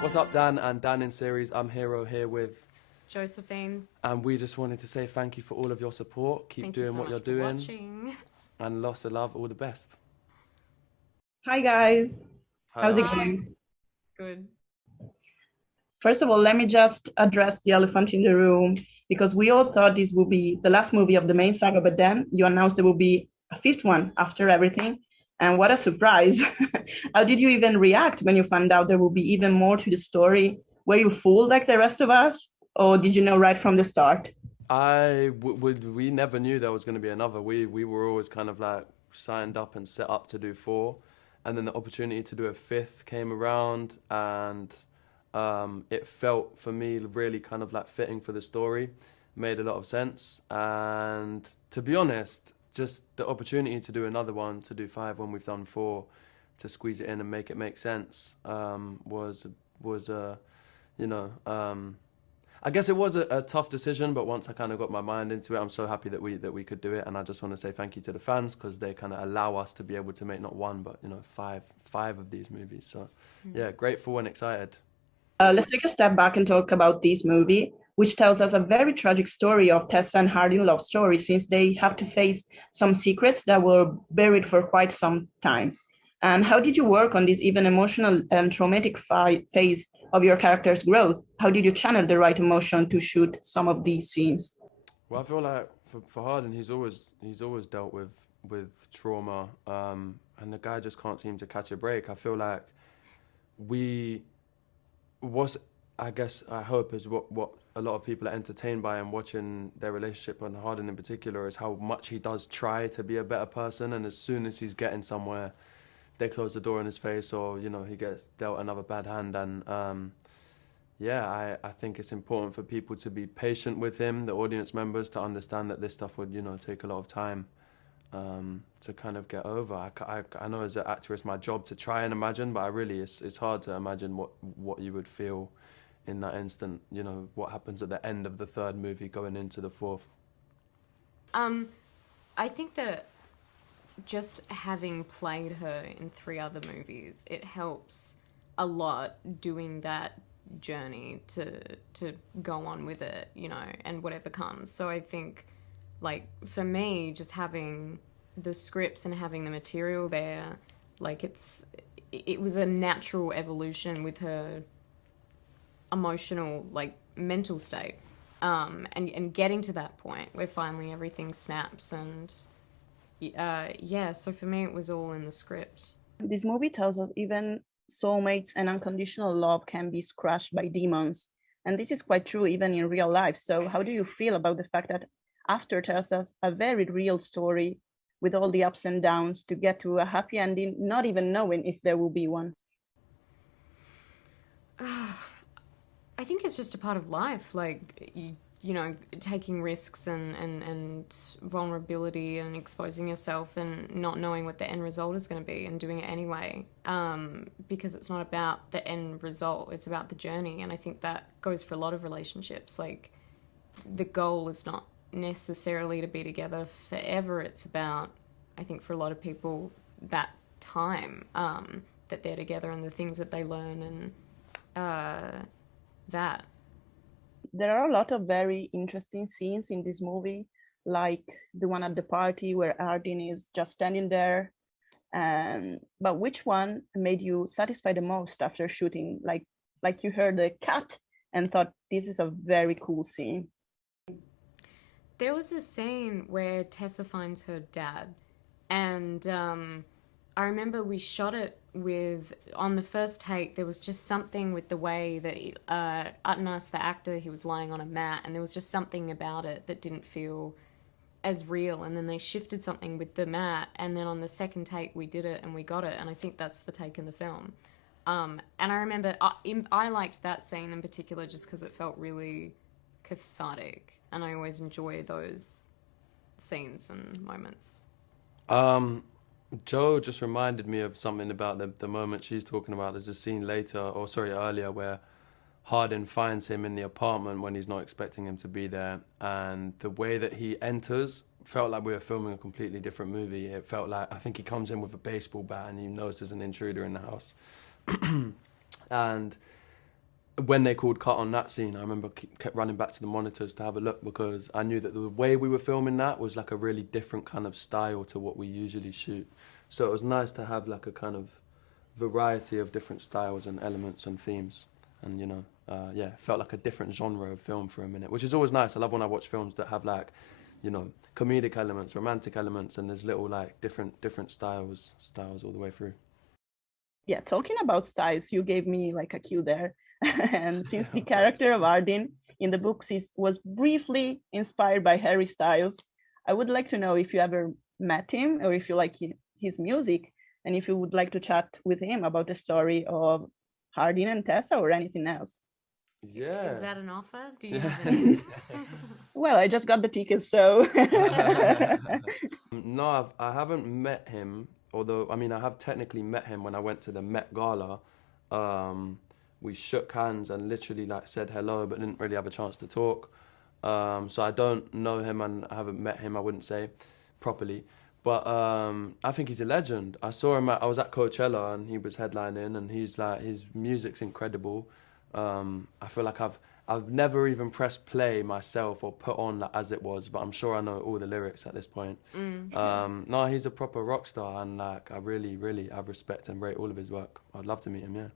What's up, Dan and Daninseries? I'm Hero here with Josephine. and we just wanted to say thank you for all of your support. Keep Thank you doing so what you're much for doing. watching. And lots of love, all the best. Hi guys, how's it Hiya. going? Good. First of all, let me just address the elephant in the room because we all thought this would be the last movie of the main saga, but then you announced there will be a fifth one after everything. And what a surprise. How did you even react when you found out there will be even more to the story? Were you fooled like the rest of us? Or did you know right from the start? We never knew there was going to be another. We were always kind of like signed up and set up to do four, and then the opportunity to do a fifth came around, and it felt for me really kind of like fitting for the story, made a lot of sense, and to be honest, just the opportunity to do another one, to do five when we've done four, to squeeze it in and make it make sense, was you know. I guess it was a tough decision, but once I kind of got my mind into it, I'm so happy that we could do it, and I just want to say thank you to the fans because they kind of allow us to be able to make not one but five of these movies. So yeah, grateful and excited. Let's take a step back and talk about this movie, which tells us a very tragic story of Tessa and Hardin love story, since they have to face some secrets that were buried for quite some time. And how did you work on this even emotional and traumatic phase of your character's growth? How did you channel the right emotion to shoot some of these scenes? Well, I feel like for Harden, he's always dealt with trauma, and the guy just can't seem to catch a break. I feel like we was I guess I hope is what a lot of people are entertained by and watching their relationship, and Harden in particular, is how much he does try to be a better person, and as soon as he's getting somewhere, they close the door in his face, or he gets dealt another bad hand. And I think it's important for people to be patient with him, the audience members, to understand that this stuff would take a lot of time to kind of get over. I know as an actor it's my job to try and imagine, but it's hard to imagine what you would feel in that instant, what happens at the end of the third movie going into the fourth. I think that just having played her in 3 other movies, it helps a lot doing that journey to go on with it, and whatever comes. So I think, like, for me, just having the scripts and having the material there, like, it was a natural evolution with her emotional, like, mental state, and getting to that point where finally everything snaps. And so for me it was all in the script. This movie tells us even soulmates and unconditional love can be crushed by demons. And this is quite true even in real life. So how do you feel about the fact that after tells us a very real story with all the ups and downs to get to a happy ending, not even knowing if there will be one? I think it's just a part of life, like, taking risks and vulnerability and exposing yourself and not knowing what the end result is going to be and doing it anyway, because it's not about the end result, it's about the journey. And I think that goes for a lot of relationships. Like, the goal is not necessarily to be together forever. It's about, I think for a lot of people, that time that they're together and the things that they learn, and that. There are a lot of very interesting scenes in this movie, like the one at the party where Ardin is just standing there. But which one made you satisfied the most after shooting? Like you heard the cat and thought, this is a very cool scene. There was a scene where Tessa finds her dad, and I remember we shot it on the first take, there was just something with the way that Atanas, the actor, he was lying on a mat, and there was just something about it that didn't feel as real. And then they shifted something with the mat, and then on the second take we did it and we got it, and I think that's the take in the film. And I remember I liked that scene in particular just because it felt really cathartic, and I always enjoy those scenes and moments. Joe just reminded me of something about the moment she's talking about. There's a scene earlier, where Hardin finds him in the apartment when he's not expecting him to be there, and the way that he enters felt like we were filming a completely different movie. It felt like, I think he comes in with a baseball bat and he knows there's an intruder in the house. And when they called cut on that scene, I remember kept running back to the monitors to have a look, because I knew that the way we were filming that was like a really different kind of style to what we usually shoot. So it was nice to have like a kind of variety of different styles and elements and themes. And, you know, yeah, it felt like a different genre of film for a minute, which is always nice. I love when I watch films that have like, you know, comedic elements, romantic elements, and there's little like different styles all the way through. Yeah, talking about styles, you gave me like a cue there. And since the Of character of Ardyn in the books was briefly inspired by Harry Styles, I would like to know if you ever met him or if you like his music, and if you would like to chat with him about the story of Ardyn and Tessa or anything else. Yeah. Is that an offer? Do you have any? Well, I just got the tickets, so. No, I haven't met him, although, I mean, I have technically met him when I went to the Met Gala. We shook hands and literally like said hello, but didn't really have a chance to talk. So I don't know him and I haven't met him, I wouldn't say, properly. But I think he's a legend. I saw him I was at Coachella and he was headlining, and he's like, his music's incredible. I feel like I've never even pressed play myself or put on like As It Was, but I'm sure I know all the lyrics at this point. No, he's a proper rock star, and like I really have respect and rate all of his work. I'd love to meet him, yeah.